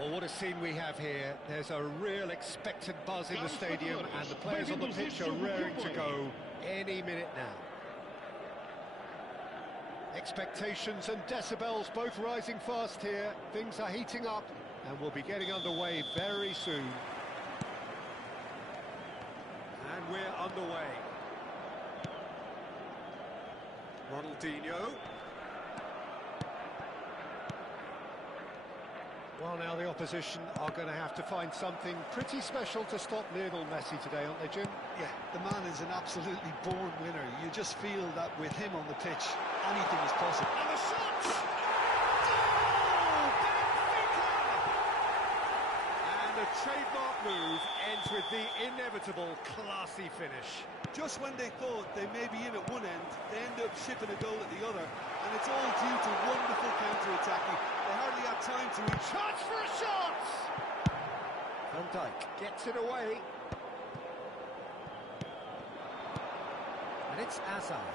Well, what a scene we have here. There's a real expectant buzz in the stadium, and the players on the pitch are raring to go any minute now. Expectations and decibels both rising fast here. Things are heating up, and we'll be getting underway very soon. And we're underway. Ronaldinho. Well, now the opposition are going to have to find something pretty special to stop Lionel Messi today, aren't they, Jim? Yeah, the man is an absolutely born winner. You just feel that with him on the pitch, anything is possible. And the shot! Oh, Benfica! And the trademark move ends with the inevitable classy finish. Just when they thought they may be in at one end, they end up shipping a goal at the other, and it's all due to wonderful counter-attacking. They hardly had time to reach. Chance for a shot! Van Dijk gets it away. And it's Hazard.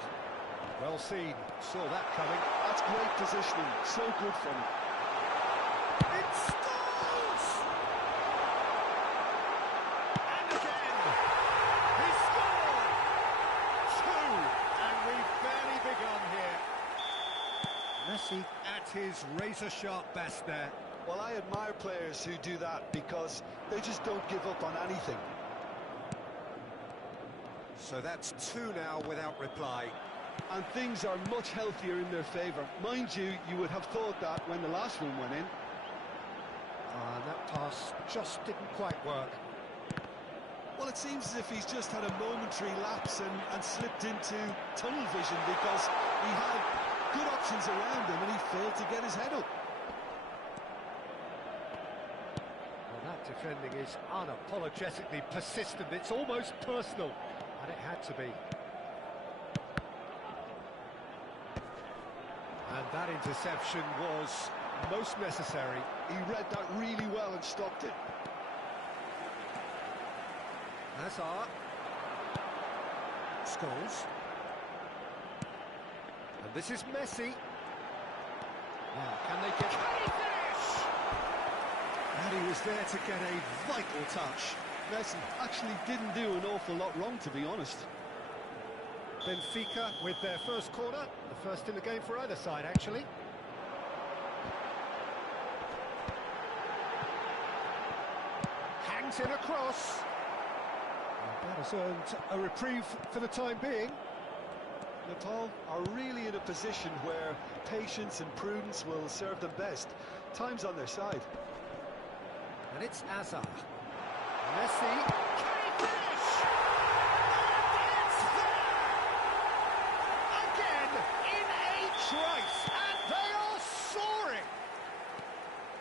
Well seen, saw that coming. That's great positioning, so good from him. It scores! And again, he scored! Two, and we've barely begun here. Messi at his razor-sharp best there. Well, I admire players who do that because they just don't give up on anything. So that's two now without reply. And things are much healthier in their favour. Mind you, you would have thought that when the last one went in. And that pass just didn't quite work. Well, it seems as if he's just had a momentary lapse and slipped into tunnel vision because he had good options around him and he failed to get his head up. Well, that defending is unapologetically persistent. It's almost personal, and it had to be. And that interception was most necessary. He read that really well and stopped it. Hazard. Scholes. And this is Messi. Now, can they get... Can he finish? And he was there to get a vital touch. Messi actually didn't do an awful lot wrong, to be honest. Benfica with their first corner, the first in the game for either side, actually. Hangs in across. And that has earned a reprieve for the time being. Nepal are really in a position where patience and prudence will serve them best. Time's on their side. And it's Hazard. Messi. Can he finish? And it's there! Again, in a trice, and they are soaring!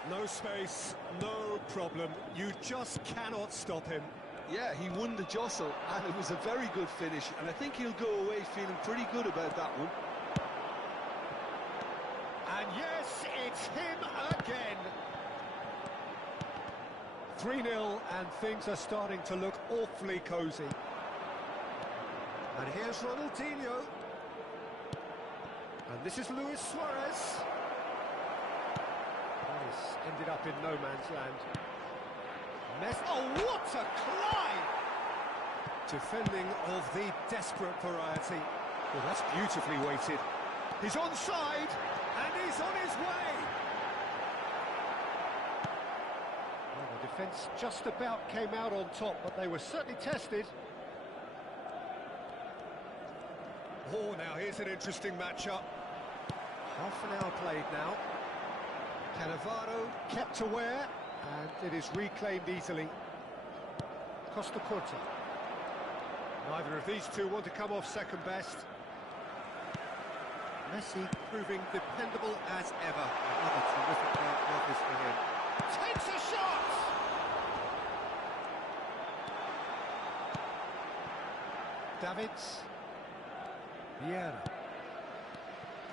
No space, no problem. You just cannot stop him. Yeah, he won the jostle, and it was a very good finish, and I think he'll go away feeling pretty good about that one. And yes, it's him again. 3-0, and things are starting to look awfully cosy. And here's Ronaldinho. And this is Luis Suarez. This ended up in no man's land. Messi. Oh, what a climb! Defending of the desperate variety. Well, that's beautifully weighted. He's onside, and he's on his way. Well, the defence just about came out on top, but they were certainly tested. Oh, now here's an interesting matchup. Half an hour played now. Cannavaro kept aware, and it is reclaimed easily. Costa Curta. Neither of these two want to come off second best. Messi proving dependable as ever. Another terrific day at the office for him. Takes a shot! Davids. Vieira.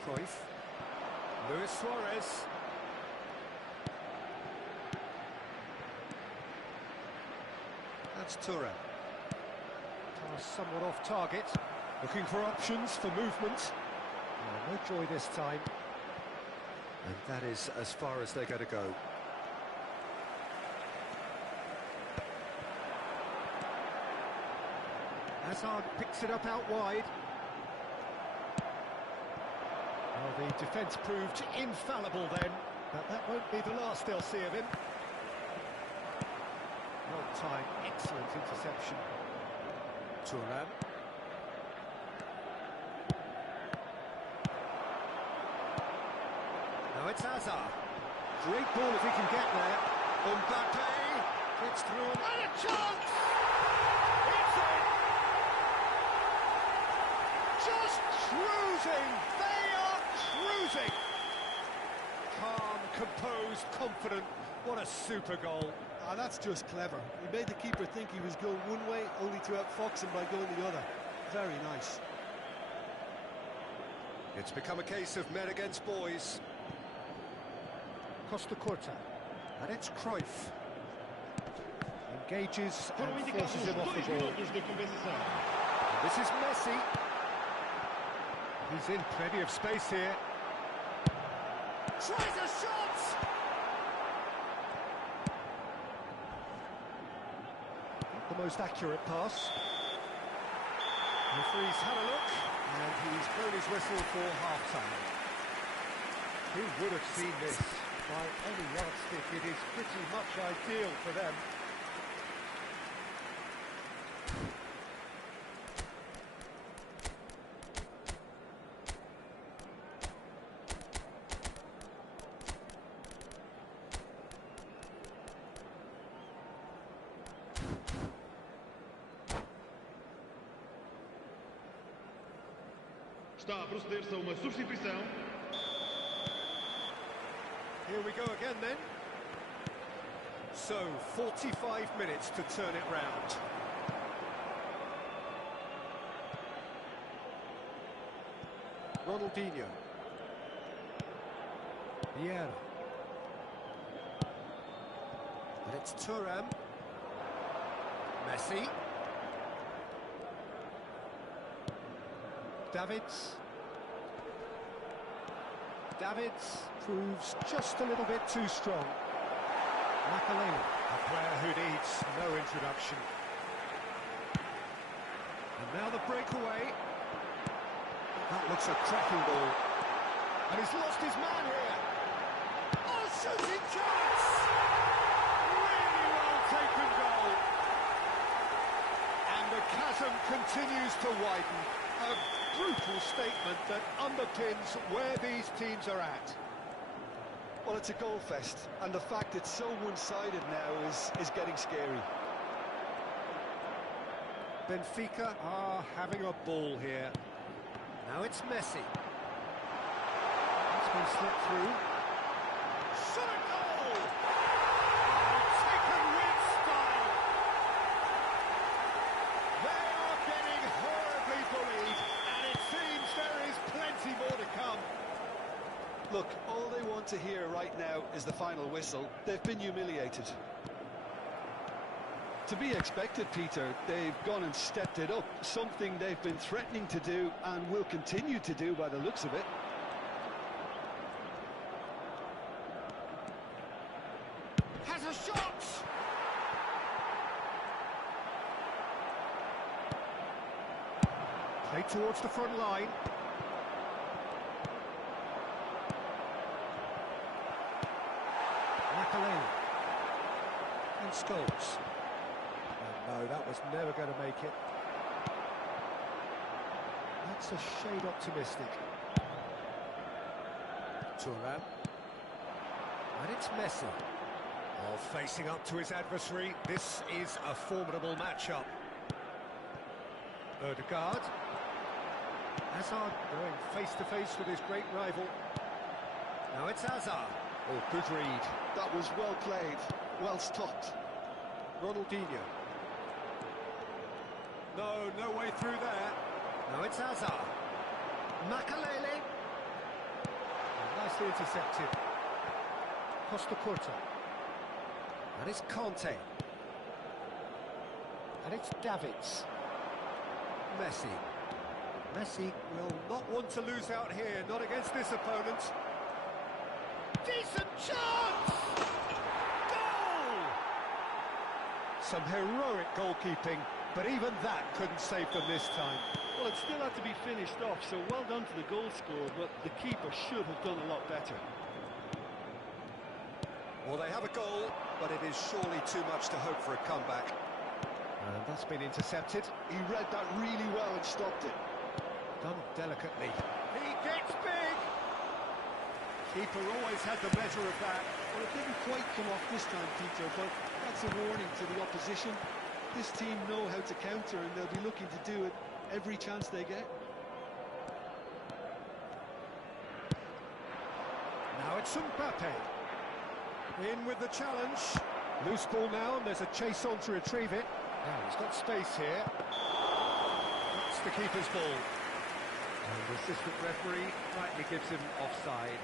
Cruyff. Luis Suarez. That's Thuram. Pass somewhat off target. Looking for options for movement. Oh, no joy this time. And that is as far as they're going to go. Hazard picks it up out wide. Well, the defence proved infallible then, but that won't be the last they'll see of him. Well timed, excellent interception. Thuram. Now it's Hazard. Great ball if he can get there. Mbappe gets through and a chance! It's in! Just cruising! They are cruising! Calm, composed, confident. What a super goal. Ah, that's just clever. He made the keeper think he was going one way, only to outfox him by going the other. Very nice. It's become a case of men against boys. Costa Curta. And it's Cruyff. Engages and forces him off the ball. And this is Messi. He's in plenty of space here. Tries a shot! Not the most accurate pass. The referee's had a look, and he's blown his whistle for half-time. Who would have seen this? By any yardstick, it is pretty much ideal for them. Está a proceder-se a uma substituição. Here we go again then. So, 45 minutes to turn it round. Ronaldinho. Vieira. And it's Thuram. Messi. Davids. Davids proves just a little bit too strong. Makaleli, a player who needs no introduction. And now the breakaway. That looks a cracking ball. And he's lost his man here. Oh, shooting chance! Really well taken goal. And the chasm continues to widen. A brutal statement that underpins where these teams are at. Well, it's a goal fest, and the fact it's so one-sided now is getting scary. Benfica are having a ball here. Now it's Messi. It's been slipped through. Shot a goal! Oh, taken with style. They are getting horribly bullied, and it seems there is plenty more to come. Look, all they want to hear right now is the final whistle. They've been humiliated. To be expected, Peter. They've gone and stepped it up, something they've been threatening to do and will continue to do by the looks of it. Has a shot! Play towards the front line. Makaleli. And Scholes. No, that was never going to make it. That's a shade optimistic. Thuram. And it's Messi. Oh, facing up to his adversary. This is a formidable matchup. Odegaard. Hazard going face-to-face with his great rival. Now it's Hazard. Oh, good read. That was well played, well stopped. Ronaldinho. No way through there. Now it's Hazard. Makalele. Nicely intercepted. Costa Curta. And it's Conte. And it's Davids. Messi. Messi will not want to lose out here, not against this opponent. Decent chance! Goal! Some heroic goalkeeping, but even that couldn't save them this time. Well, it still had to be finished off, so well done to the goal scorer, but the keeper should have done a lot better. Well, they have a goal, but it is surely too much to hope for a comeback. And that's been intercepted. He read that really well and stopped it. Done delicately. He gets big! Keeper always had the measure of that. Well, it didn't quite come off this time, Peter, but that's a warning to the opposition. This team know how to counter, and they'll be looking to do it every chance they get. Now it's Mbappe. In with the challenge. Loose ball now, and there's a chase on to retrieve it. Now he's got space here. That's the keeper's ball. And the assistant referee rightly gives him offside.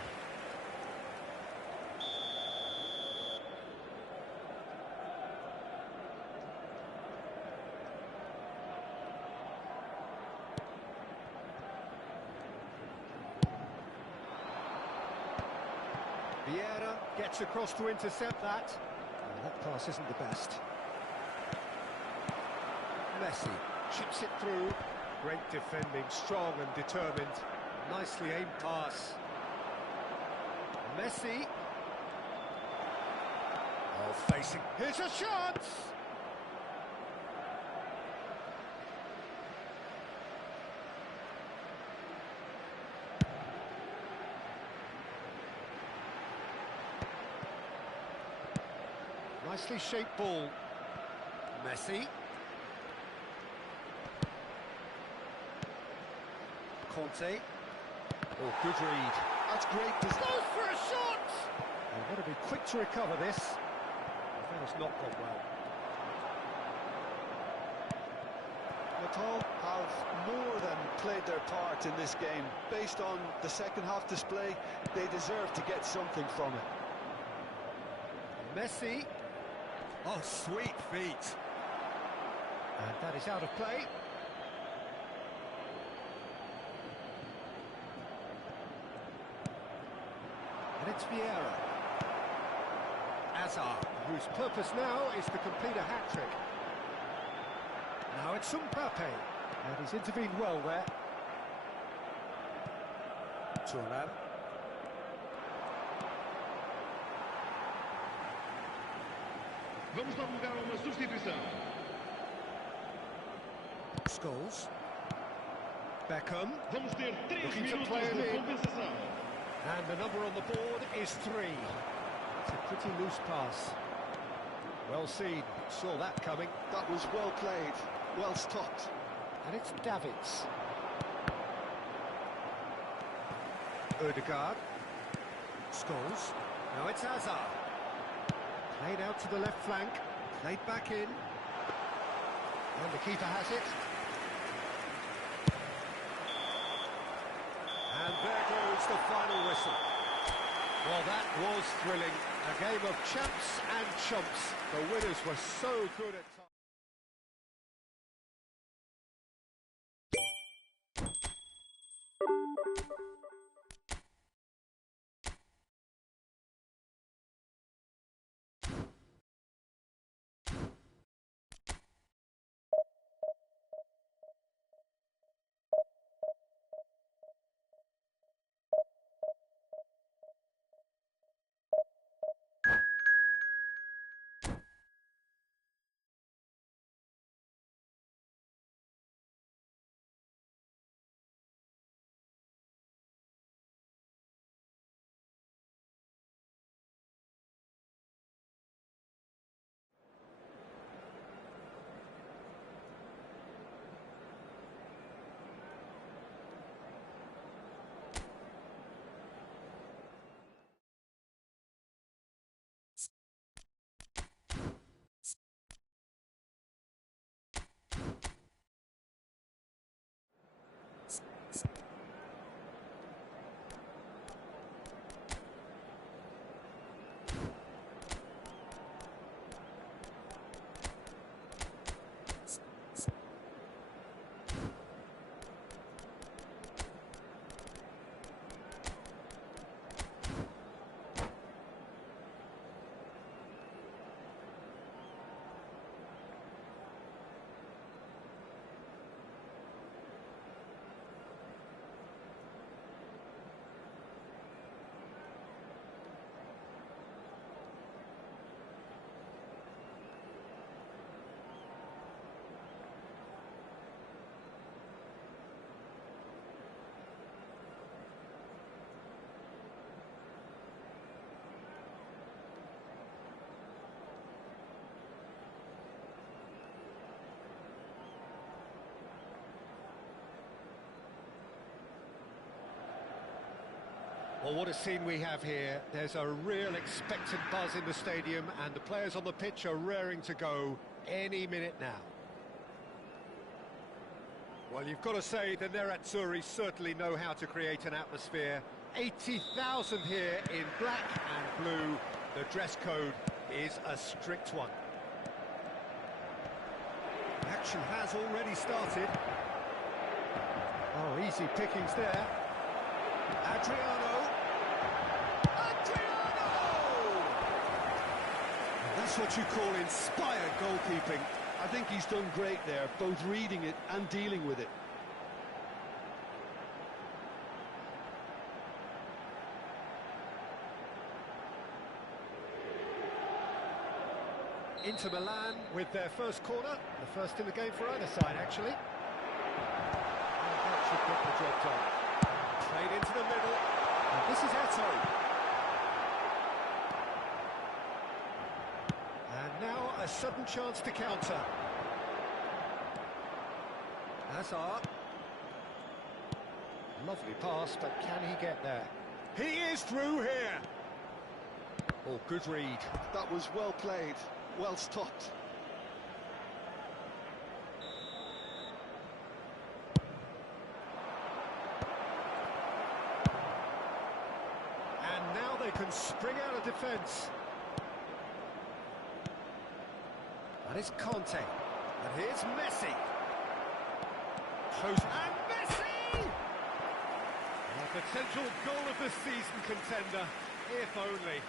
Vieira gets across to intercept that. Oh, that pass isn't the best. Messi chips it through. Great defending, strong and determined. Nicely aimed pass. Messi. Oh, facing. Here's a chance! Nicely shaped ball. Messi. Conte. Oh, good read. That's great. Goes for a shot! They've got to be quick to recover this. That has not gone well. Natal have more than played their part in this game. Based on the second half display, they deserve to get something from it. Messi. Oh, sweet feet. And that is out of play. And it's Vieira. Hazard, whose purpose now is to complete a hat-trick. Now it's Mbappe. And he's intervened well there. Turan. Vamos dar lugar a uma substituição. Scholes. Beckham. Vamos ter 3 Looking to minutos play him de in. compensação. And the number on the board is 3. It's a pretty loose pass. Well seen, saw that coming. That was well played, well stopped. And it's Davids. Odegaard. Scholes. Now it's Hazard. Played out to the left flank. Played back in. And the keeper has it. And there goes the final whistle. Well, that was thrilling. A game of champs and chumps. The winners were so good at times. Well, what a scene we have here. There's a real expectant buzz in the stadium, and the players on the pitch are raring to go any minute now. Well, you've got to say the Nerazzurri certainly know how to create an atmosphere. 80,000 here in black and blue. The dress code is a strict one. Action has already started. Oh, easy pickings there. Adriano! That's what you call inspired goalkeeping. I think he's done great there, both reading it and dealing with it. Inter Milan with their first corner, the first in the game for either side, actually. And that should get the job done. Played into the middle, and this is Eto. And now a sudden chance to counter. Hazard. Lovely pass, but can he get there? He is through here. Oh, good read. That was well played, well stopped. And now they can spring out of defence. That is Conte. And here's Messi. Close. And Messi! A potential goal of the season contender, if only.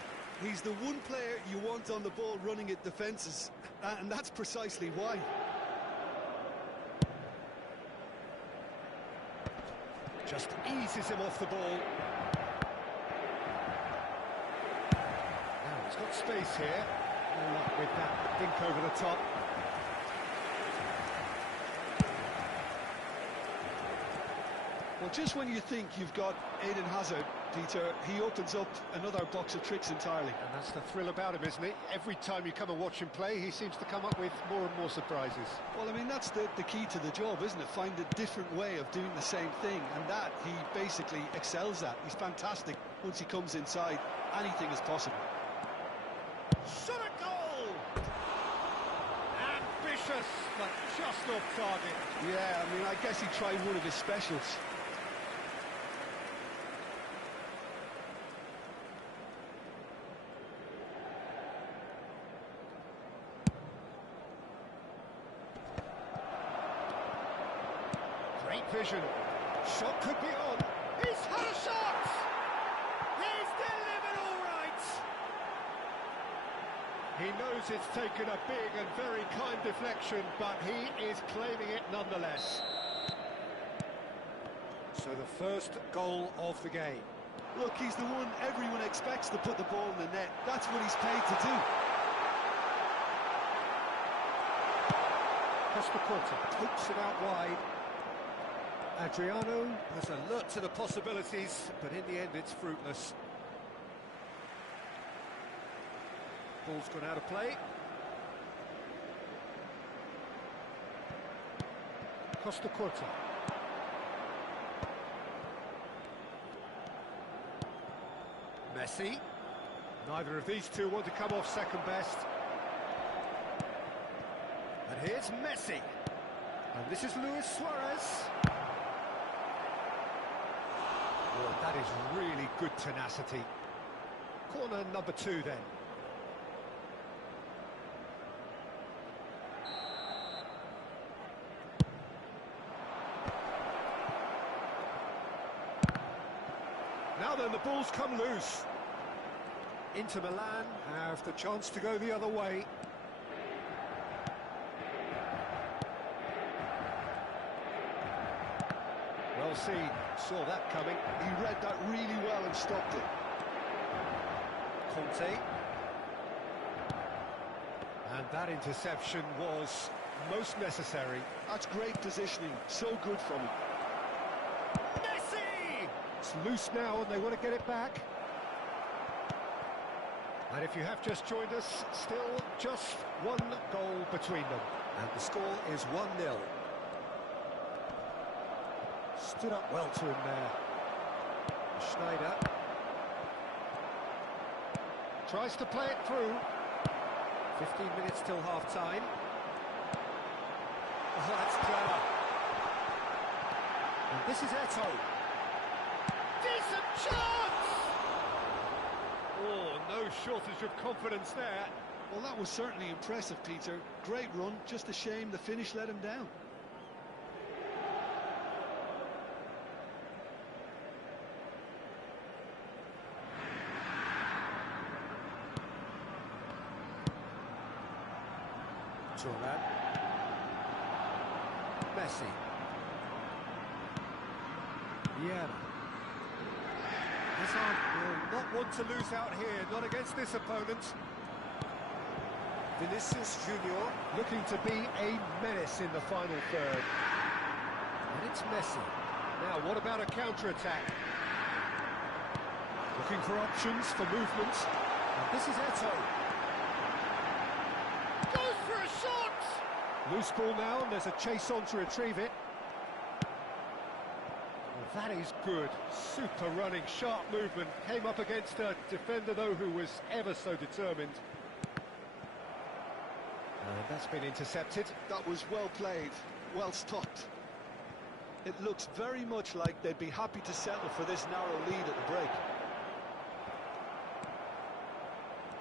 He's the one player you want on the ball running at defences, and that's precisely why. Just eases him off the ball. Now he's got space here. No luck with that dink over the top. Well, just when you think you've got Eden Hazard, Dieter, he opens up another box of tricks entirely. And that's the thrill about him, isn't it? Every time you come and watch him play, he seems to come up with more and more surprises. Well, I mean, that's the key to the job, isn't it? Find a different way of doing the same thing, and that he basically excels at. He's fantastic. Once he comes inside, anything is possible. Shot a goal! Ambitious, but just off target. Yeah, I mean, I guess he tried one of his specials. Great vision. Shot could be on. He's had a shot! He's delivered all right! He knows it's taken a big and very kind deflection, but he is claiming it nonetheless. So the first goal of the game. Look, he's the one everyone expects to put the ball in the net. That's what he's paid to do. Costa pokes it out wide. Adriano has alert to the possibilities, but in the end it's fruitless. Ball's gone out of play. Costa. Messi. Neither of these two want to come off second best. And here's Messi. And this is Luis Suarez. Well, that is really good tenacity. Corner number 2 then. Now then, the ball's come loose. Inter Milan have the chance to go the other way. Well seen, saw that coming. He read that really well and stopped it. Conte. And that interception was most necessary. That's great positioning, so good from him. Messi! It's loose now and they want to get it back. And if you have just joined us, still just one goal between them. And the score is 1-0. Stood up well to him there. Schneider. Tries to play it through. 15 minutes till half-time. Oh, that's clever. And this is Eto'o. Decent chance! Oh, no shortage of confidence there. Well, that was certainly impressive, Peter. Great run, just a shame the finish let him down. Turan. Messi. Vieira. Hazard will not want to lose out here, not against this opponent. Vinicius Junior looking to be a menace in the final third. And it's Messi. Now, what about a counter-attack? Looking for options, for movement. And this is Eto'o. Goes for a shot! Loose ball now, and there's a chase on to retrieve it. Well, that is good. Super running, sharp movement. Came up against a defender, though, who was ever so determined. And that's been intercepted. That was well played, well stopped. It looks very much like they'd be happy to settle for this narrow lead at the break.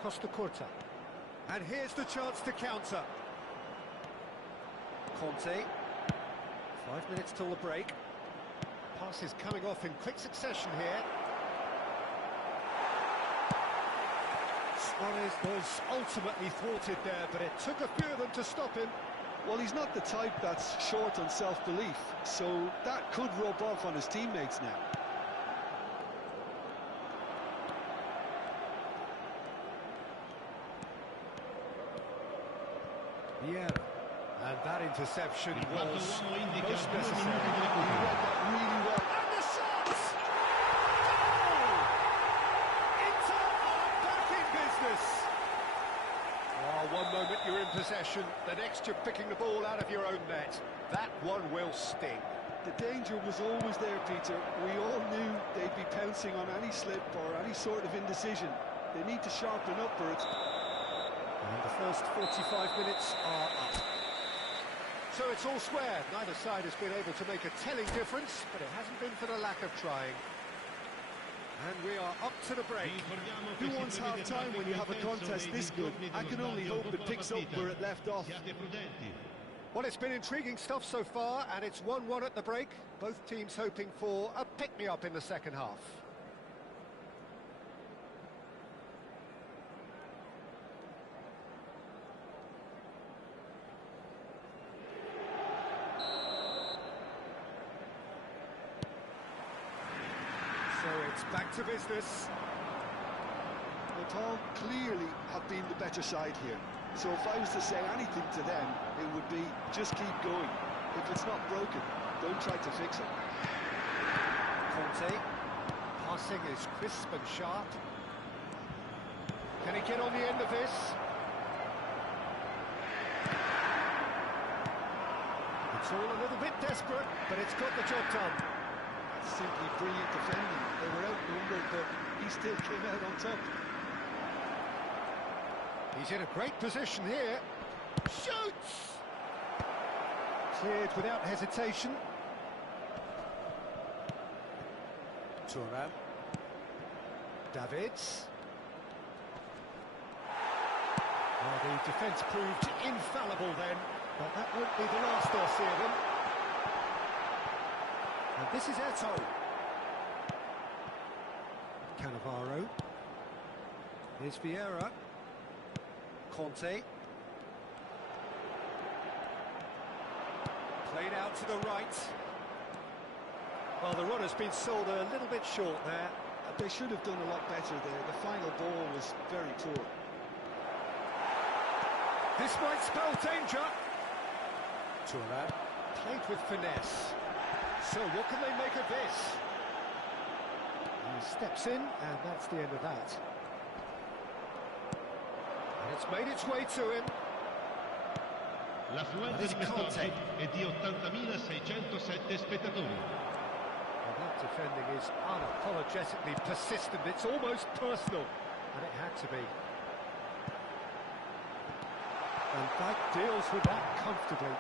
Costa Curta. And here's the chance to counter. Conte. 5 minutes till the break. Passes coming off in quick succession here. Suarez was ultimately thwarted there, but it took a few of them to stop him. Well, he's not the type that's short on self-belief, so that could rub off on his teammates now. Vieira. And that interception was most necessary. He read that really well. And the shot! Goal! Inter are back in business. Oh, one moment you're in possession, the next you're picking the ball out of your own net. That one will sting. The danger was always there, Peter. We all knew they'd be pouncing on any slip or any sort of indecision. They need to sharpen up for it. And the first 45 minutes are up. So it's all square. Neither side has been able to make a telling difference, but it hasn't been for the lack of trying. And we are up to the break. Who wants half-time when you have a contest this good? I can only hope it picks up where it left off. Well, it's been intriguing stuff so far, and it's 1-1 at the break. Both teams hoping for a pick-me-up in the second half. So it's back to business. Natal clearly have been the better side here. So if I was to say anything to them, it would be just keep going. If it's not broken, don't try to fix it. Conte. Passing is crisp and sharp. Can he get on the end of this? It's all a little bit desperate, but it's got the job done. Simply brilliant defending. They were outnumbered, but he still came out on top. He's in a great position here. Shoots! Cleared without hesitation. Thuram. Davids. Well, the defence proved infallible then, but that won't be the last they'll see of him. And this is Eto'o. Cannavaro. Here's Vieira. Conte. Played out to the right. Well, the run has been sold a little bit short there. They should have done a lot better there. The final ball was very poor. This might spell danger. Thuram played with finesse. So what can they make of this? He steps in, and that's the end of that. And it's made its way to him. L'affluenza di quest'oggi è di 80.607 spettatori. Well, that defending is unapologetically persistent. It's almost personal, and it had to be. And that deals with that comfortably.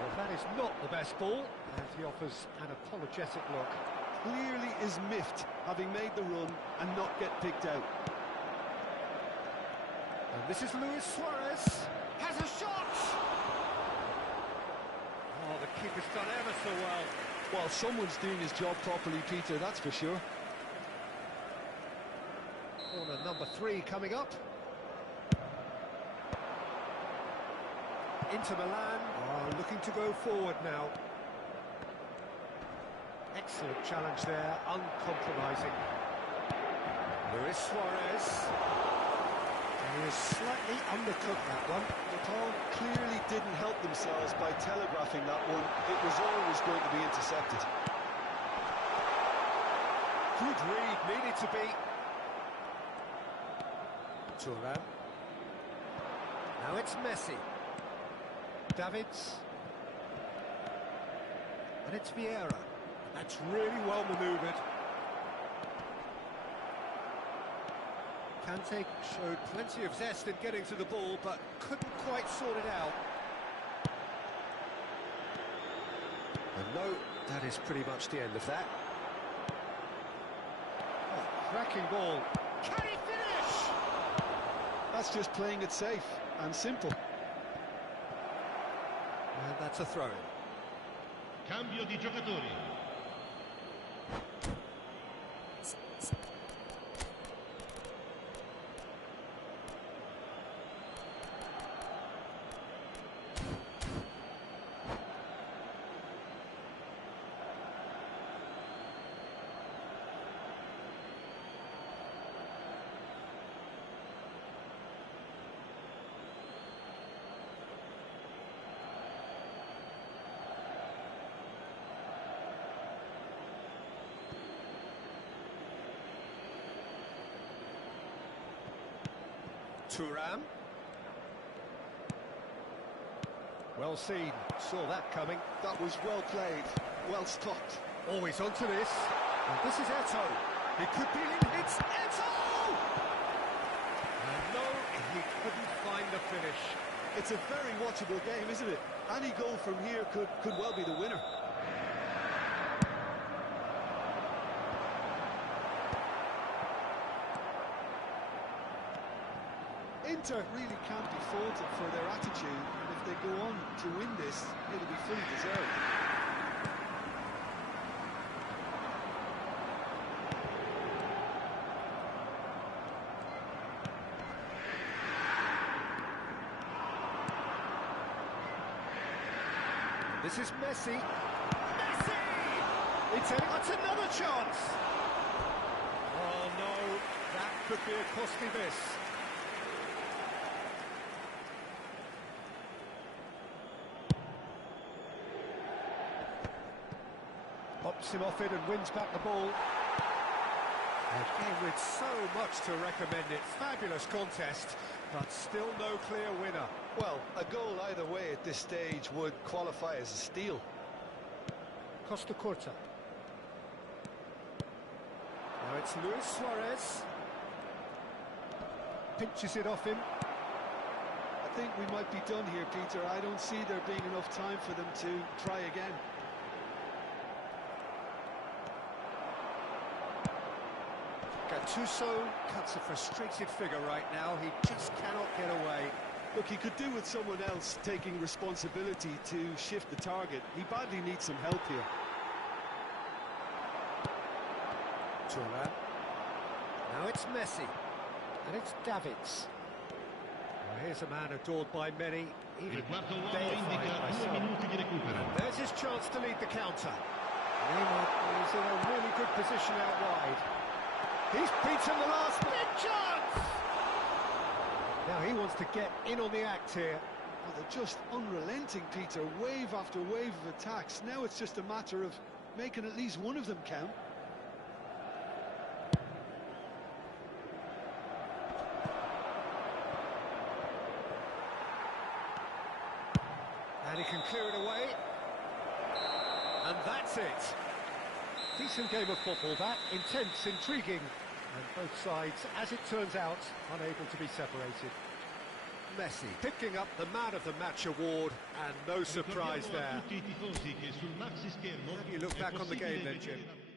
Well, that is not the best ball, and he offers an apologetic look. Clearly is miffed, having made the run and not get picked out. And this is Luis Suarez. Has a shot! Oh, the keeper's done ever so well. Well, someone's doing his job properly, Peter, that's for sure. Corner number 3 coming up. Inter Milan are looking to go forward now. Excellent challenge there, uncompromising. Luis Suarez. And he has slightly undercooked that one. Japan clearly didn't help themselves by telegraphing that one. It was always going to be intercepted. Good read, needed to be. Thuram. Now it's Messi. Davids. And it's Vieira. That's really well manoeuvred. Kante showed plenty of zest in getting to the ball, but couldn't quite sort it out. And no, that is pretty much the end of that. Oh, cracking ball. Can he finish? That's just playing it safe and simple. And that's a throw-in. Cambio di giocatori. Thuram. Well seen, saw that coming. That was well played, well stopped. Always onto this. And this is Eto'o. It could be in. It's Eto'o! And no, he couldn't find the finish. It's a very watchable game, isn't it? Any goal from here could well be the winner. Inter really can't be faulted for their attitude, and if they go on to win this, it'll be fully deserved. This is Messi. Messi! That's another chance! Oh no, that could be a costly miss. Pops him off it and wins back the ball. Again, with so much to recommend it. Fabulous contest, but still no clear winner. Well, a goal either way at this stage would qualify as a steal. Costa Curta. Now it's Luis Suarez. Pinches it off him. I think we might be done here, Peter. I don't see there being enough time for them to try again. Gattuso cuts a frustrated figure right now. He just cannot get away. Look, he could do with someone else taking responsibility to shift the target. He badly needs some help here. Turan. Now it's Messi. And it's Davids. Well, here's a man adored by many, even Il quarto uomo deified indica by 2 some. minuti di recupero. And there's his chance to lead the counter. Neymar is in a really good position out wide. He's beaten the last big chance! Now he wants to get in on the act here. Well, they're just unrelenting, Peter. Wave after wave of attacks. Now it's just a matter of making at least one of them count. And he can clear it away. And that's it. Decent game of football, that. Intense, intriguing. And both sides, as it turns out, unable to be separated. Messi picking up the Man of the Match award, and no surprise Ricordiamo there. a tutti I tifosi che sul maxi schermo How do you look è back on the game then, possibile Jim? vedere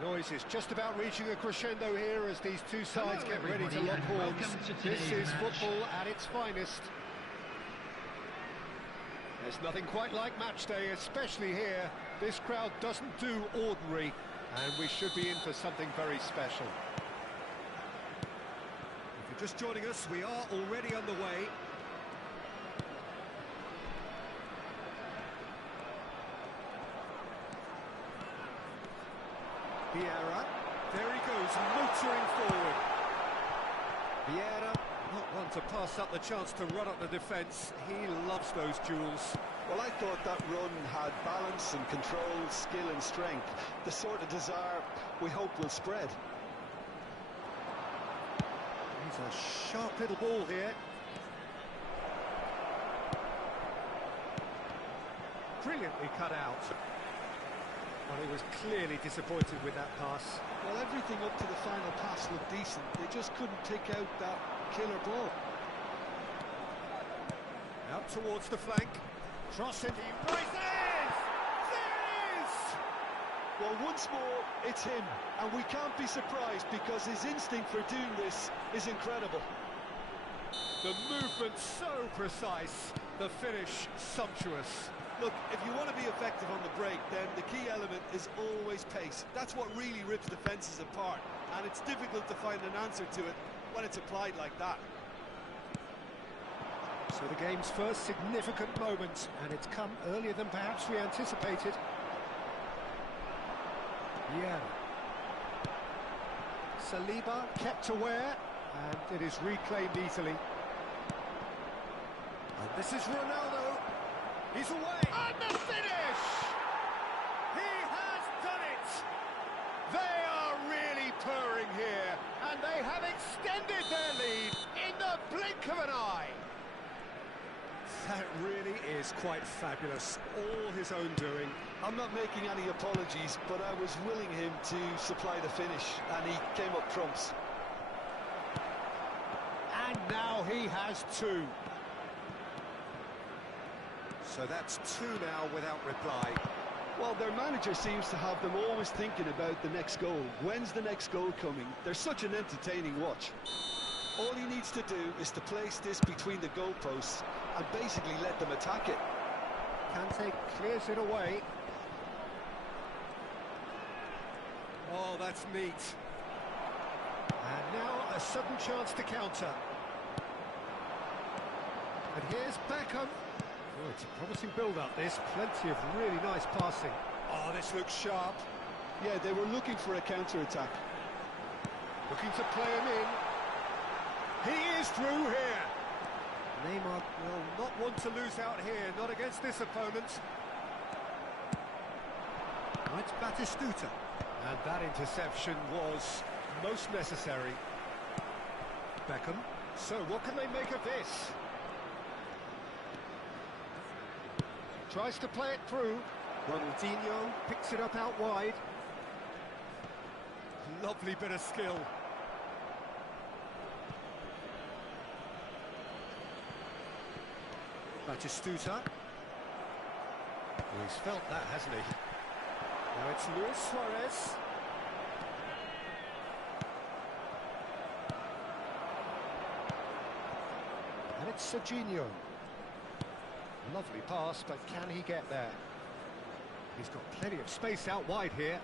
The noise is just about reaching a crescendo here as these two sides Hello, get ready to everybody, lock and horns. welcome to This today's is match. football at its finest. There's nothing quite like match day, especially here. This crowd doesn't do ordinary, and we should be in for something very special. If you're just joining us, we are already underway. Vieira, there he goes, motoring forward. Vieira, not one to pass up the chance to run up the defence. He loves those duels. Well, I thought that run had balance and control, skill and strength. The sort of desire we hope will spread. He's a sharp little ball here. Brilliantly cut out. Well, he was clearly disappointed with that pass. Well, everything up to the final pass looked decent. They just couldn't pick out that killer ball. Out towards the flank. Cross it, he rises! There it is! Well, once more, it's him. And we can't be surprised because his instinct for doing this is incredible. The movement so precise, the finish sumptuous. Look, if you want to be effective on the break, then the key element is always pace. That's what really rips defences apart. And it's difficult to find an answer to it when it's applied like that. So the game's first significant moment, and it's come earlier than perhaps we anticipated. Yeah. Saliba kept aware, and it is reclaimed easily. And this is Ronaldo. He's away. And the finish! He has done it! They are really purring here, and they have extended their lead quite fabulous, all his own doing. I'm not making any apologies, but I was willing him to supply the finish, and he came up trumps. And now he has two. So that's two now without reply. Well, their manager seems to have them always thinking about the next goal. When's the next goal coming? They're such an entertaining watch. All he needs to do is to place this between the goalposts and basically let them attack it. Kante clears it away. Oh, that's neat. And now a sudden chance to counter. And here's Beckham. Oh, it's a promising build-up, this. Plenty of really nice passing. Oh, this looks sharp. Yeah, they were looking for a counter-attack. Looking to play him in. He is through here. Neymar will not want to lose out here, not against this opponent. Oh, it's Batistuta. And that interception was most necessary. Beckham. So what can they make of this? Tries to play it through. Ronaldinho picks it up out wide. Lovely bit of skill. Batistuta. Well, he's felt that, hasn't he? Now it's Luis Suarez. And it's Serginho. Lovely pass, but can he get there? He's got plenty of space out wide here.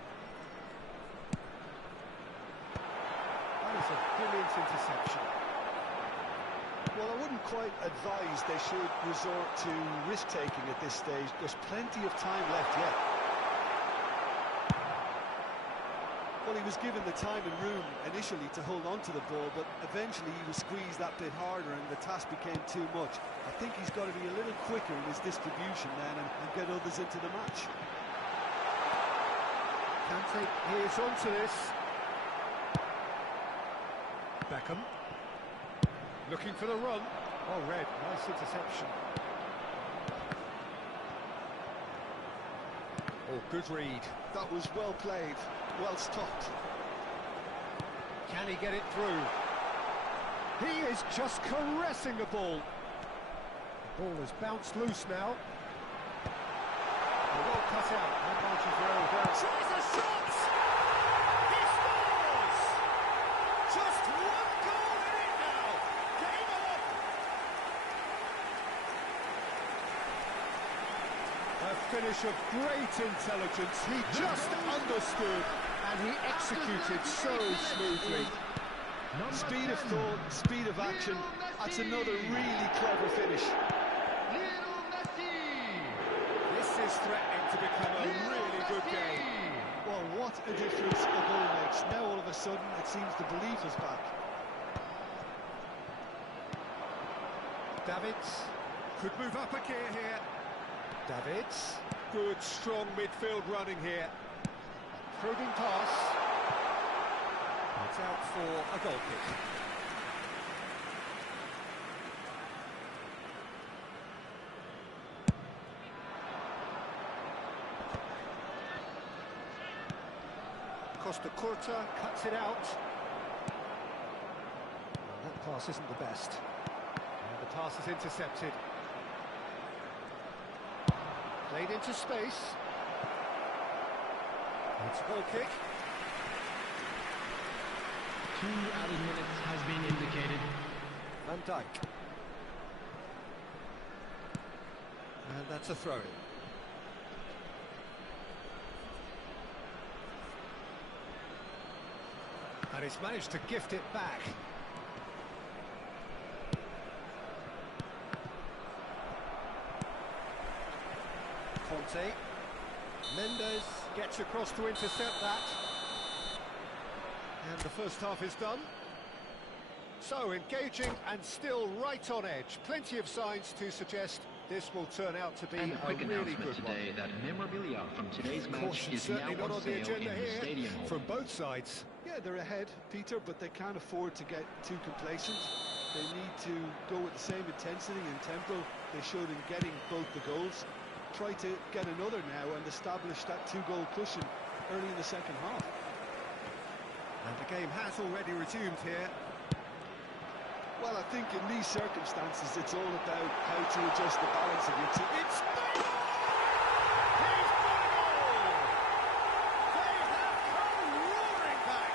That is a brilliant interception. Well, I wouldn't quite advise they should resort to risk-taking at this stage. There's plenty of time left yet. Well, he was given the time and room initially to hold on to the ball, but eventually he was squeezed that bit harder and the task became too much. I think he's got to be a little quicker in his distribution then and get others into the match. Kante, he is onto this. Beckham. Looking for the run. Oh, Red, nice interception. Oh, good read. That was well played, well stopped. Can he get it through? He is just caressing the ball. The ball has bounced loose now. Well cut out. That marches well down. Tries a shot! He scores! Just one goal in it now. Game on! A finish of great intelligence. He just understood and he executed so smoothly. Speed of thought, speed of action. That's another really clever finish. This is threatening to become a really good game. Well, what a difference a goal makes. Now all of a sudden it seems the belief is back. Davids could move up a gear here. Davids, good strong midfield running here. Probing pass. It's out for a goal kick. Costa Curta cuts it out. That pass isn't the best. And the pass is intercepted. Played into space. It's a goal kick. 2 added minutes has been indicated. Van Dijk. And that's a throw-in. And he's managed to gift it back. Conte. Mendes gets across to intercept that. And the first half is done. So engaging and still right on edge. Plenty of signs to suggest this will turn out to be And a quick a really announcement good one. today that memorabilia from today's match Caution is now certainly not on on the sale agenda in the here stadium hall. from both sides. Yeah, they're ahead, Peter, but they can't afford to get too complacent. They need to go with the same intensity and tempo they showed in getting both the goals. Try to get another now and establish that two-goal cushion early in the second half. And the game has already resumed here. Well, I think in these circumstances, it's all about how to adjust the balance of your team. It's He's got a goal! They have come roaring back!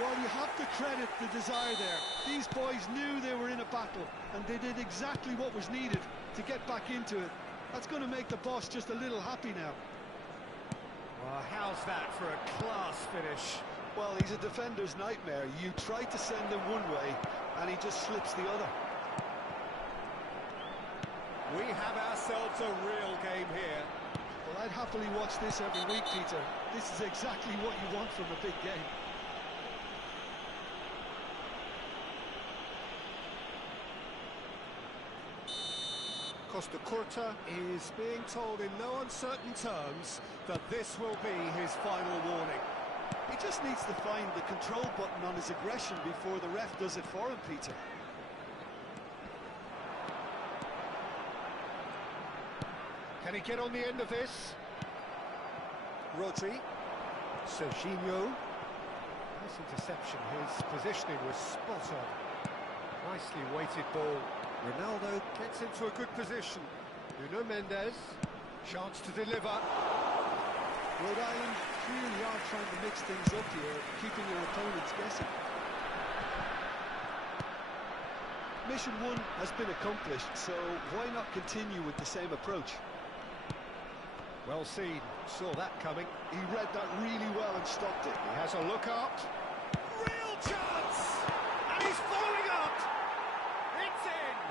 Well, you have to credit the desire there. These boys knew they were in a battle, and they did exactly what was needed to get back into it. That's going to make the boss just a little happy now. Well, how's that for a class finish? Well, he's a defender's nightmare. You try to send him one way, and he just slips the other. We have ourselves a real game here. Well, I'd happily watch this every week, Peter. This is exactly what you want from a big game. Costa Curta is being told in no uncertain terms that this will be his final warning. He just needs to find the control button on his aggression before the ref does it for him, Peter. Can he get on the end of this? Rodri. Serginho. Nice interception. His positioning was spot on. Nicely weighted ball. Ronaldo gets into a good position. Nuno Mendes. Chance to deliver. Rhode Island clearly are trying to mix things up here, keeping their opponents guessing. Mission one has been accomplished, so why not continue with the same approach? Well seen, saw that coming. He read that really well and stopped it. He has a look up. Real chance! And he's following up! It's in!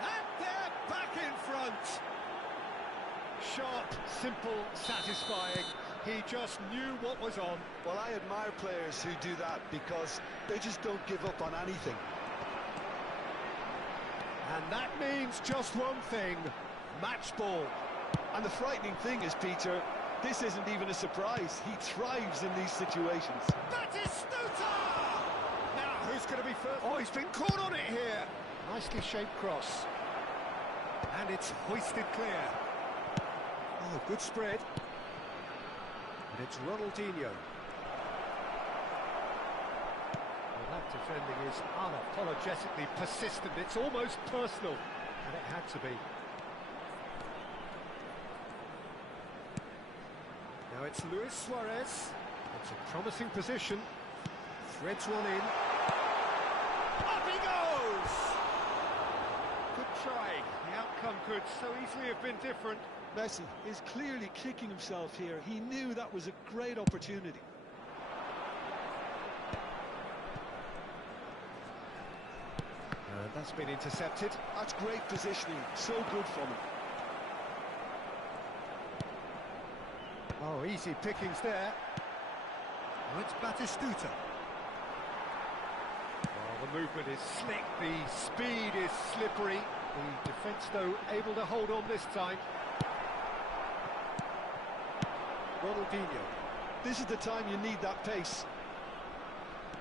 And they're back in front! Sharp, simple, satisfying. He just knew what was on. Well, I admire players who do that because they just don't give up on anything. And that means just one thing, match ball. And the frightening thing is, Peter, this isn't even a surprise. He thrives in these situations. That is Stuta! Now, who's going to be first? Oh, he's been caught on it here. Nicely shaped cross. And it's hoisted clear. Oh, good spread. And it's Ronaldinho. Well, that defending is unapologetically persistent. It's almost personal. And it had to be. Now it's Luis Suarez. It's a promising position. Threads one in. Up he goes! Good try. The outcome could so easily have been different. Messi is clearly kicking himself here. He knew that was a great opportunity. That's been intercepted. That's great positioning. So good from him. Oh, easy pickings there. Oh, it's Batistuta. Oh, the movement is slick, the speed is slippery. The defence, though, able to hold on this time. Ronaldinho. This is the time you need that pace.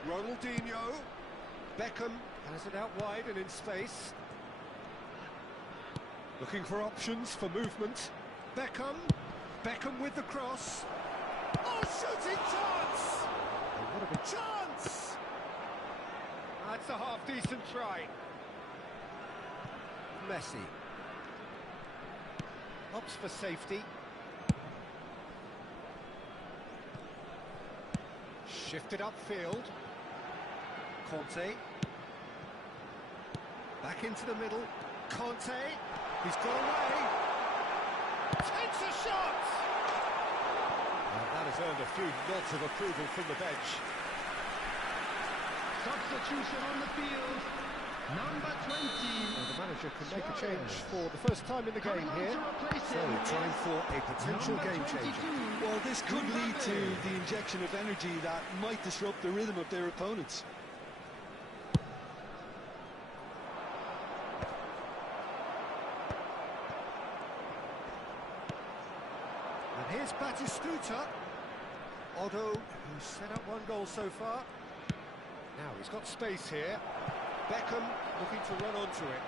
Ronaldinho. Beckham has it out wide and in space. Looking for options for movement. Beckham. Beckham with the cross. Oh, shooting chance! Oh, what a big chance! That's a half-decent try. Messi. Opts for safety. Shifted upfield. Conte. Back into the middle. Conte. He's got away. Takes a shot! And that has earned a few nods of approval from the bench. Substitution on the field, number 20. Well, the manager can make a change for the first time in the game here. So, time for a potential game changer. Well, this could lead to the injection of energy that might disrupt the rhythm of their opponents. And here's Batistuta. Otto, who's set up one goal so far. Now he's got space here. Beckham looking to run onto it.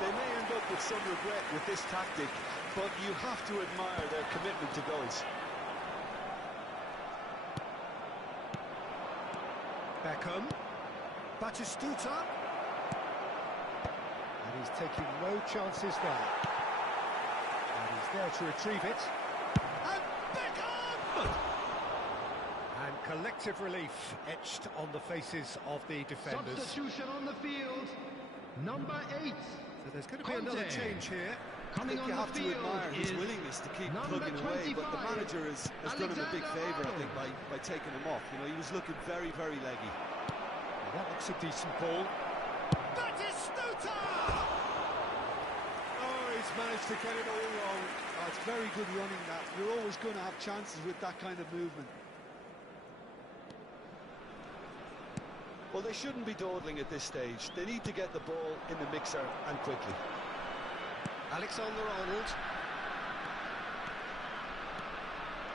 They may end up with some regret with this tactic, but you have to admire their commitment to goals. Beckham. Batistuta. And he's taking no chances there. And he's there to retrieve it. And Beckham! And collective relief etched on the faces of the defenders. Substitution on the field. Number 8. So there's going to be another change here. Coming I think on you the have to field admire his is willingness to keep number plugging away, but the 25, manager has done him a big favour, I think, Alexander. by taking him off. You know, he was looking very, very leggy. That looks a decent ball. Batistuta! Oh, he's managed to get it all wrong. Oh, it's very good running, that. You're always going to have chances with that kind of movement. Well, they shouldn't be dawdling at this stage. They need to get the ball in the mixer and quickly. Alexander-Arnold.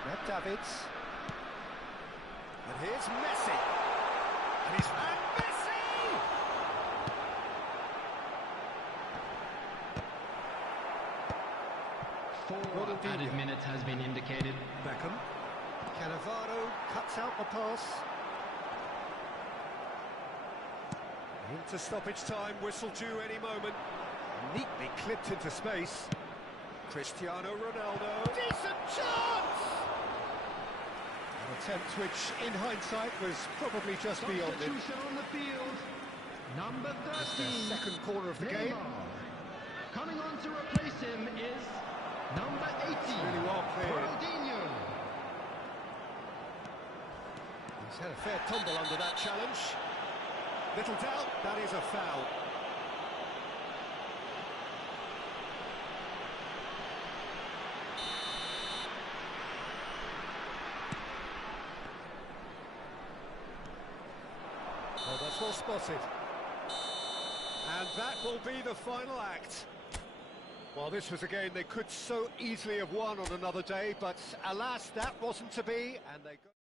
Rep Davids. And here's Messi. And he's... And Messi! Four added minutes has been indicated. Beckham. Cannavaro cuts out the pass. Into stoppage time, whistle due any moment. Neatly clipped into space. Cristiano Ronaldo. Decent chance! An attempt which, in hindsight, was probably just beyond it. Substitution on the field. Number It's the 13. second corner of the game. Neymar. Coming on to replace him is number 18. Really well cleared. Ronaldinho. He's had a fair tumble under that challenge. Little doubt, that is a foul. Well, that's well spotted. And that will be the final act. Well, this was a game they could so easily have won on another day, but alas, that wasn't to be, and they got...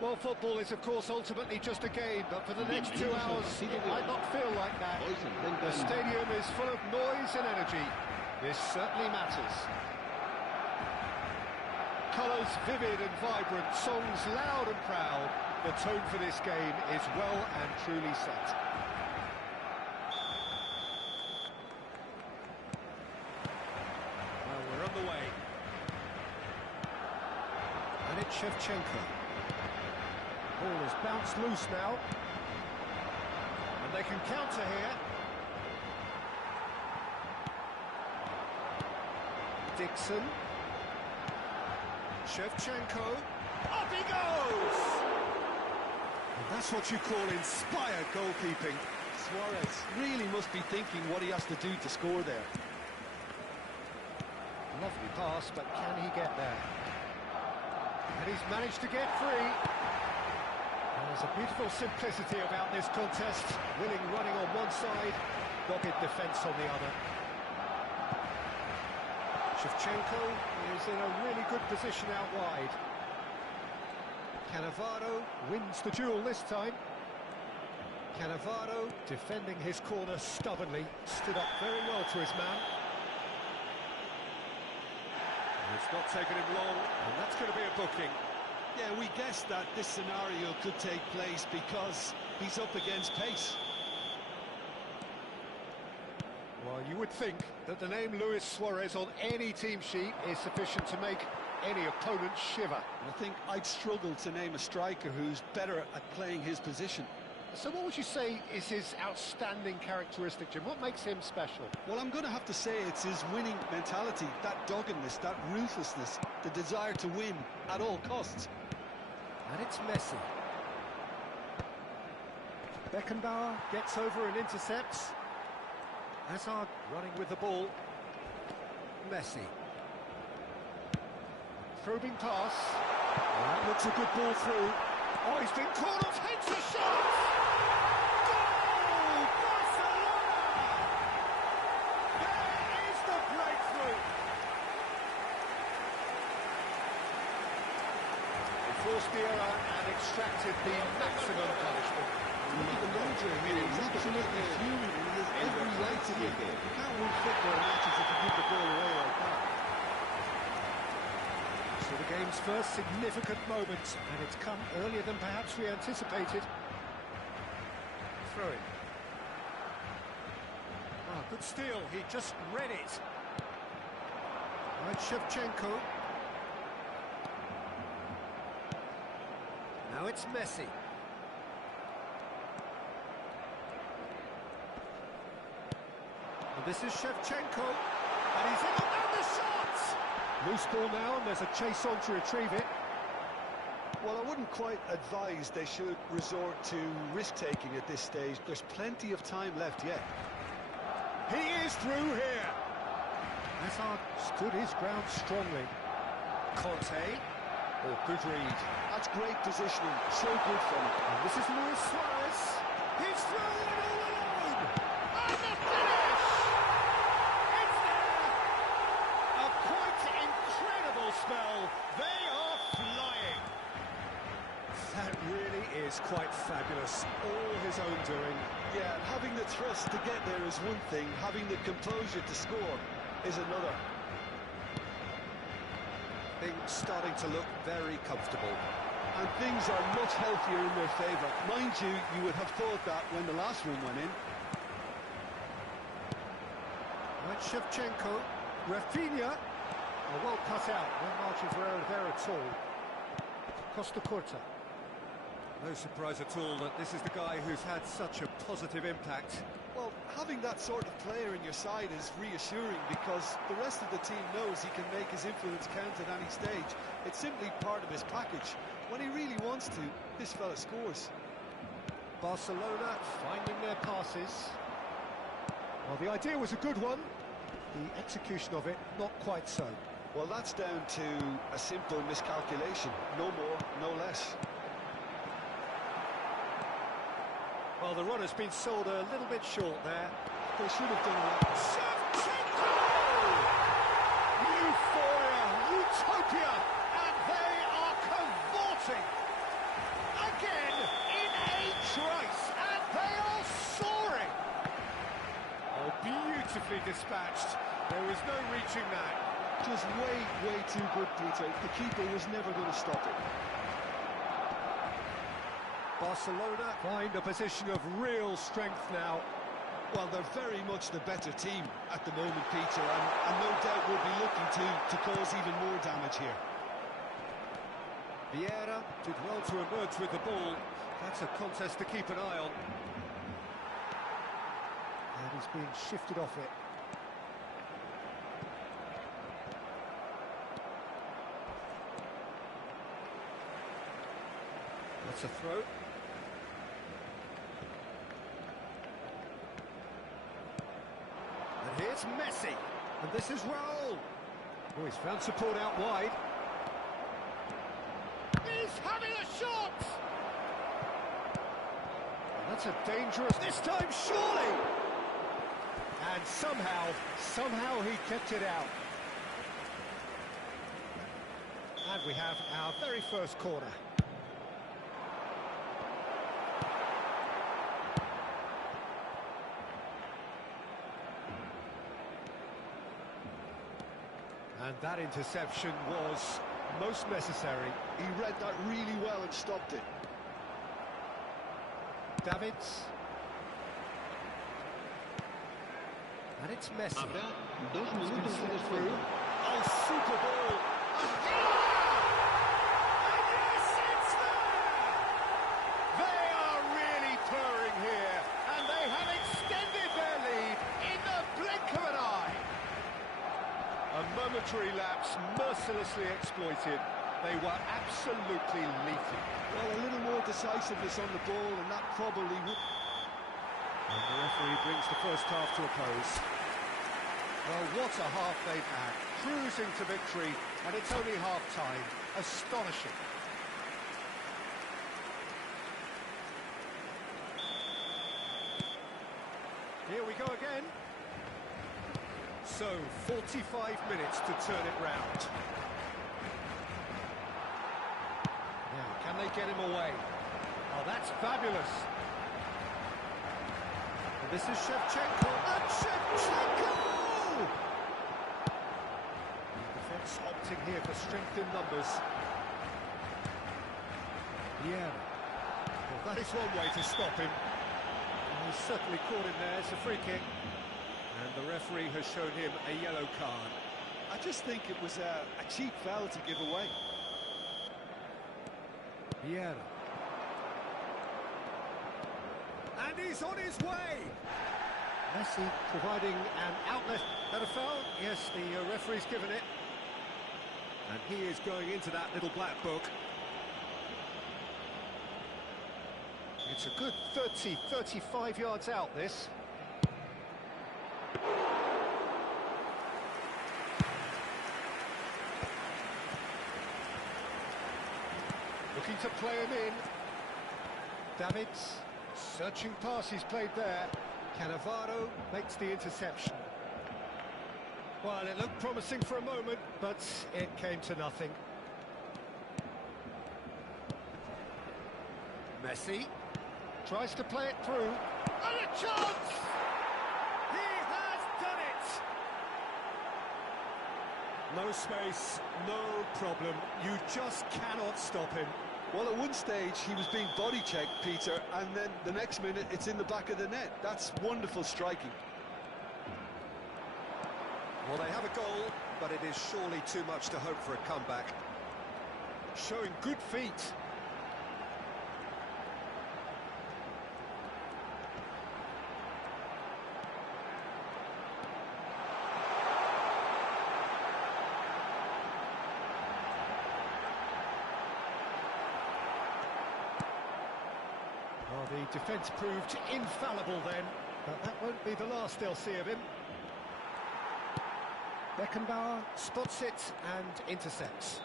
Well, football is, of course, ultimately just a game, but for the next 2 hours, it might not feel like that. The stadium is full of noise and energy. This certainly matters. Colours vivid and vibrant, songs loud and proud. The tone for this game is well and truly set. Well, we're on the way. And it's Shevchenko. Ball is bounced loose now. And they can counter here. Dixon. Shevchenko. Up he goes! And that's what you call inspired goalkeeping. Suarez really must be thinking what he has to do to score there. Lovely pass, but can he get there? And he's managed to get free. There's a beautiful simplicity about this contest. Willing running on one side, dogged defence on the other. Shevchenko is in a really good position out wide. Cannavaro wins the duel this time. Cannavaro defending his corner stubbornly, stood up very well to his man. It's not taken him long, and that's going to be a booking. Yeah, we guessed that this scenario could take place because he's up against pace. Well, you would think that the name Luis Suarez on any team sheet is sufficient to make any opponent shiver. I think I'd struggle to name a striker who's better at playing his position. So what would you say is his outstanding characteristic, Jim? What makes him special? Well, I'm going to have to say it's his winning mentality, that doggedness, that ruthlessness, the desire to win at all costs. And it's Messi. Beckenbauer gets over and intercepts. Hazard running with the ball. Messi. Probing pass. That looks a good ball through. Oh, he's been cornered, takes the shot! Goal! Barcelona! There is the breakthrough! They forced the error and extracted the maximum punishment. The manager here is absolutely fuming, and he has every right to be. You can't win football matches if you give the ball away like that. So the game's first significant moment, and it's come earlier than perhaps we anticipated. Throw it. Oh, good steal, he just read it. Right, Shevchenko. Now it's Messi. And this is Shevchenko, and he's in on the shot! Loose ball now, and there's a chase on to retrieve it. Well, I wouldn't quite advise they should resort to risk-taking at this stage. There's plenty of time left yet. He is through here. Hazard stood his ground strongly. Conte. Oh, good read. That's great positioning. So good from him. And this is Luis Suarez. He's through and all alone. And the finish! It's there! A quite incredible incredible spell. They are flying. That really is quite fabulous. All his own doing. Yeah, and having the thrust to get there is one thing, having the composure to score is another. Things starting to look very comfortable. And things are much healthier in their favour. Mind you, you would have thought that when the last one went in. Right, Shevchenko, Rafinha. Oh, well cut out, no margin for error there at all. Costa Curta. No surprise at all that this is the guy who's had such a positive impact. Well, having that sort of player in your side is reassuring because the rest of the team knows he can make his influence count at any stage. It's simply part of his package. When he really wants to, this fella scores. Barcelona finding their passes. Well, the idea was a good one. The execution of it, not quite so. Well, that's down to a simple miscalculation. No more, no less. Well, the run has been sold a little bit short there. They should have done that. Shevchenko! Euphoria, utopia, and they are cavorting. Again, in a trice, and they are soaring. Oh, beautifully dispatched. There was no reaching that. Just way too good, Peter. The keeper was never going to stop it. Barcelona find a position of real strength now. Well, they're very much the better team at the moment, Peter, and no doubt will be looking to cause even more damage here. Vieira did well to emerge with the ball. That's a contest to keep an eye on. And he's being shifted off it. That's a throw. And here's Messi. And this is Raul. Oh, he's found support out wide. He's having a shot! And that's a dangerous... This time, surely! And somehow he kept it out. And we have our very first corner. And that interception was most necessary. He read that really well and stopped it. Davids. And it's Messi. Habrá 2 minutos de descuento. Oh, super ball. And yes, it's there! They are really purring here, and they have extended their lead in the blink of an eye. A momentary lapse mercilessly exploited. They were absolutely lethal. Well, a little more decisiveness on the ball, and that probably would... And the referee brings the first half to a close. Well, what a half they've had. Cruising to victory, and it's only half-time. Astonishing. Here we go again. So, 45 minutes to turn it round. Now, can they get him away? Oh, that's fabulous. And this is Shevchenko. And Shevchenko! The defence opting here for strength in numbers. Yeah. Well, that is one way to stop him. And he's certainly caught him there. It's a free kick. And the referee has shown him a yellow card. I just think it was a cheap foul to give away. Vieira. And he's on his way! Messi providing an outlet. That a foul? Yes, the referee's given it. And he is going into that little black book. It's a good 30, 35 yards out, this. Looking to play him in. Davids, searching pass he's played there. Cannavaro makes the interception. Well, it looked promising for a moment, but it came to nothing. Messi tries to play it through, and a chance! He has done it! No space, no problem. You just cannot stop him. Well, at one stage, he was being body-checked, Peter, and then the next minute, it's in the back of the net. That's wonderful striking. Well, they have a goal, but it is surely too much to hope for a comeback. Showing good feet. Well, the defence proved infallible then, but that won't be the last they'll see of him. Beckenbauer spots it and intercepts.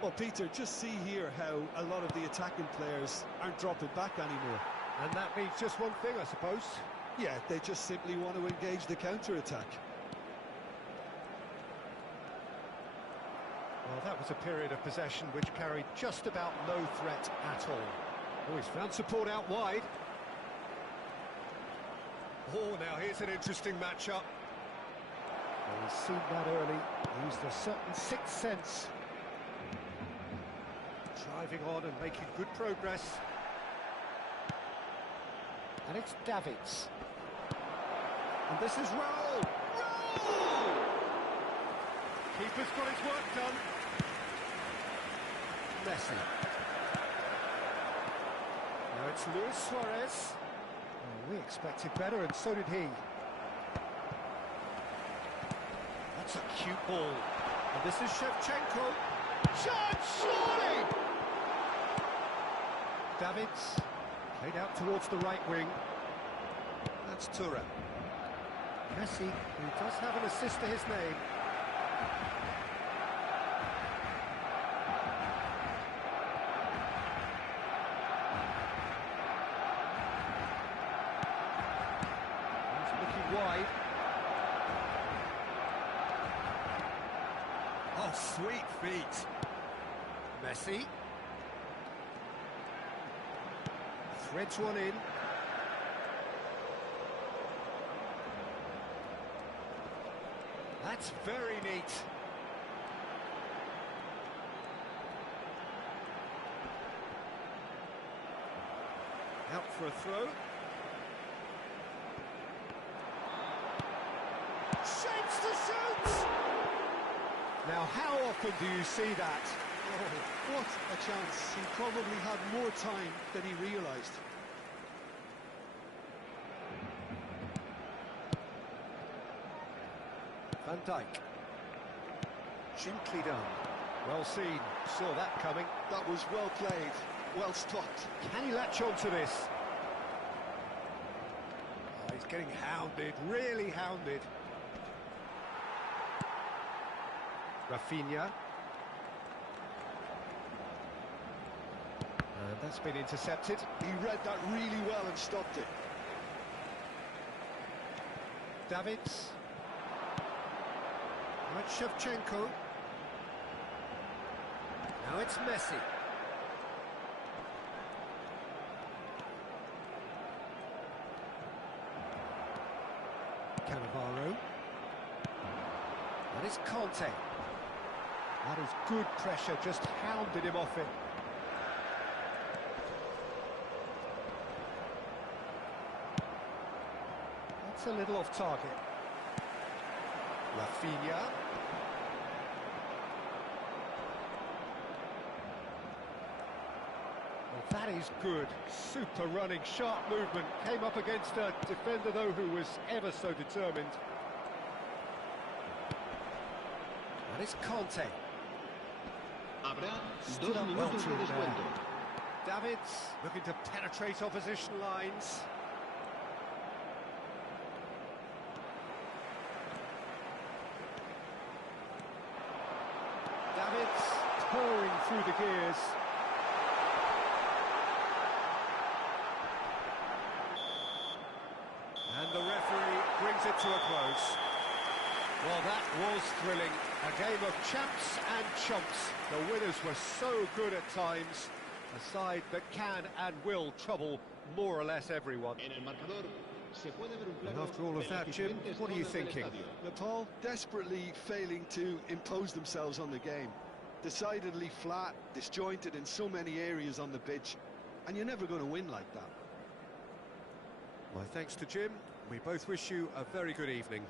Well, Peter, just see here how a lot of the attacking players aren't dropping back anymore. And that means just one thing, I suppose. Yeah, they just simply want to engage the counter-attack. Well, that was a period of possession which carried just about no threat at all. Oh, he's found support out wide. Oh, now here's an interesting matchup. Well, he's seen that early, used a certain sixth sense. Driving on and making good progress. And it's Davids. And this is Raul! Raul! Keeper's got his work done. Messi. Now it's Luis Suarez. Well, we expected better, and so did he. That's a cute ball. And this is Shevchenko. Chance, surely! Davids. Played out towards the right wing. That's Thuram. Messi, who does have an assist to his name. He's looking wide. Oh, sweet feet. Messi. Threads one in. That's very neat. Out for a throw. Shapes to shoot! Now, how often do you see that? Oh, what a chance. He probably had more time than he realised. Van Dijk. Gently done. Well seen. Saw that coming. That was well played, well stopped. Can he latch on to this? Oh, he's getting hounded, really hounded. Rafinha. And that's been intercepted. He read that really well and stopped it. Davids. Now it's Shevchenko. Now it's Messi. Cannavaro. That is Conte. That is good pressure, just hounded him off it. That's a little off target. Rafinha. Well, that is good. Super running, sharp movement. Came up against a defender, though, who was ever so determined. That is Conte. Habrá Stood 2 up well minutos to de him there. descuento. Davids looking to penetrate opposition lines. Davids pouring through the gears. it to a close. Well, that was thrilling. A game of champs and chumps. The winners were so good at times. A side that can and will trouble more or less everyone. And after all of that, Jim, what are you thinking? Nepal desperately failing to impose themselves on the game. Decidedly flat, disjointed in so many areas on the pitch, and you're never going to win like that. My thanks to Jim. We both wish you a very good evening.